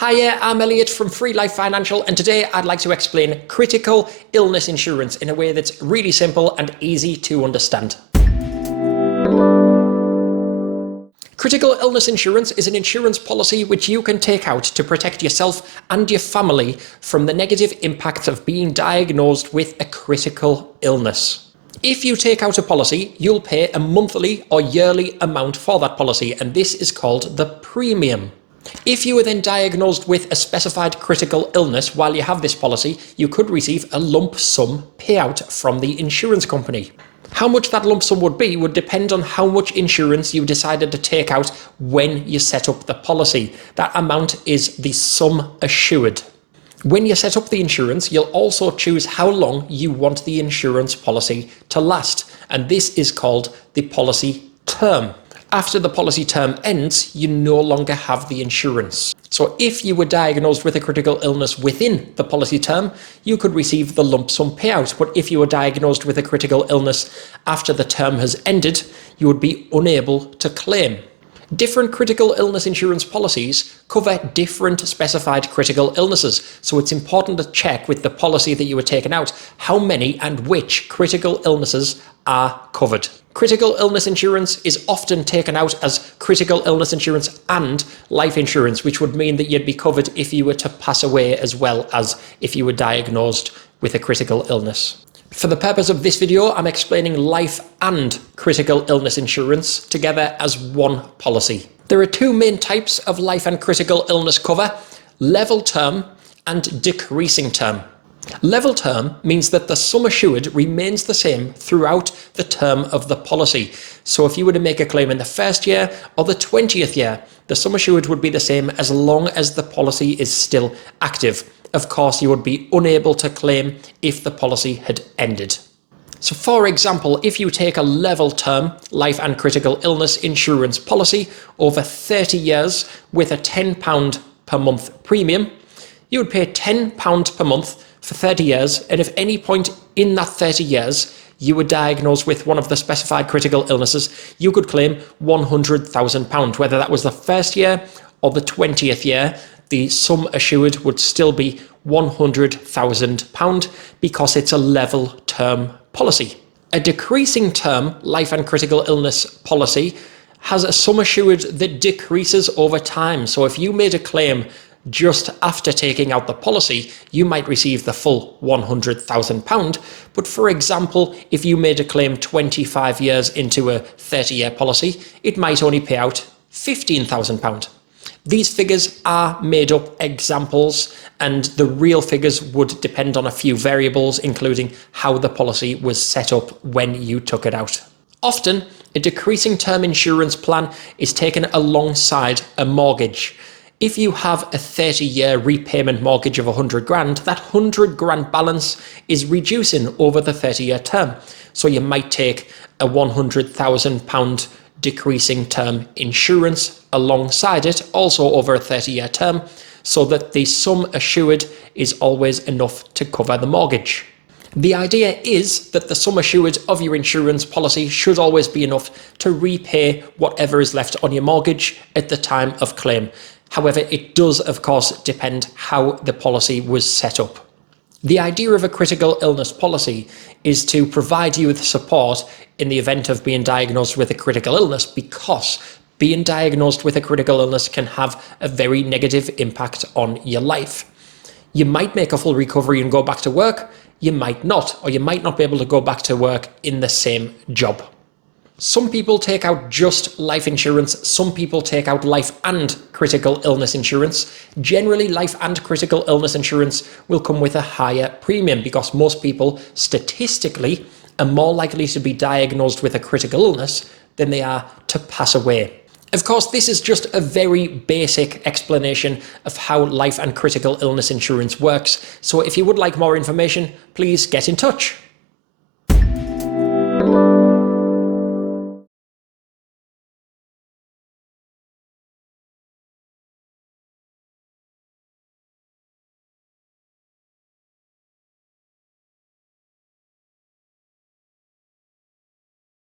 Hiya, I'm Elliot from Free Life Financial, and today I'd like to explain critical illness insurance in a way that's really simple and easy to understand. Critical illness insurance is an insurance policy which you can take out to protect yourself and your family from the negative impacts of being diagnosed with a critical illness. If you take out a policy, you'll pay a monthly or yearly amount for that policy, and this is called the premium. If you were then diagnosed with a specified critical illness while you have this policy, you could receive a lump sum payout from the insurance company. How much that lump sum would be would depend on how much insurance you decided to take out when you set up the policy. That amount is the sum assured. When you set up the insurance, you'll also choose how long you want the insurance policy to last, and this is called the policy term. After the policy term ends, you no longer have the insurance. So if you were diagnosed with a critical illness within the policy term, you could receive the lump sum payout. But if you were diagnosed with a critical illness after the term has ended, you would be unable to claim. Different critical illness insurance policies cover different specified critical illnesses, so it's important to check with the policy that you were taking out how many and which critical illnesses are covered. Critical illness insurance is often taken out as critical illness insurance and life insurance, which would mean that you'd be covered if you were to pass away as well as if you were diagnosed with a critical illness. For the purpose of this video, I'm explaining life and critical illness insurance together as one policy. There are two main types of life and critical illness cover: level term and decreasing term. Level term means that the sum assured remains the same throughout the term of the policy. So if you were to make a claim in the first year or the 20th year, the sum assured would be the same as long as the policy is still active. Of course, you would be unable to claim if the policy had ended. So for example, if you take a level term life and critical illness insurance policy over 30 years with a £10 per month premium, you would pay £10 per month for 30 years, and if any point in that 30 years you were diagnosed with one of the specified critical illnesses, you could claim £100,000. Whether that was the first year or the 20th year, the sum assured would still be £100,000 because it's a level term policy. A decreasing term life and critical illness policy has a sum assured that decreases over time. So if you made a claim just after taking out the policy, you might receive the full £100,000. But for example, if you made a claim 25 years into a 30-year policy, it might only pay out £15,000. These figures are made up examples, and the real figures would depend on a few variables, including how the policy was set up when you took it out. Often, a decreasing term insurance plan is taken alongside a mortgage. If you have a 30-year repayment mortgage of 100 grand, that 100 grand balance is reducing over the 30-year term. So you might take a £100,000 decreasing term insurance alongside it, also over a 30-year term, so that the sum assured is always enough to cover the mortgage. The idea is that the sum assured of your insurance policy should always be enough to repay whatever is left on your mortgage at the time of claim. However, it does, of course, depend how the policy was set up. The idea of a critical illness policy is to provide you with support in the event of being diagnosed with a critical illness, because being diagnosed with a critical illness can have a very negative impact on your life. You might make a full recovery and go back to work, you might not, or you might not be able to go back to work in the same job. Some people take out just life insurance, some people take out life and critical illness insurance. Generally, life and critical illness insurance will come with a higher premium because most people statistically are more likely to be diagnosed with a critical illness than they are to pass away. Of course, this is just a very basic explanation of how life and critical illness insurance works. So if you would like more information, please get in touch.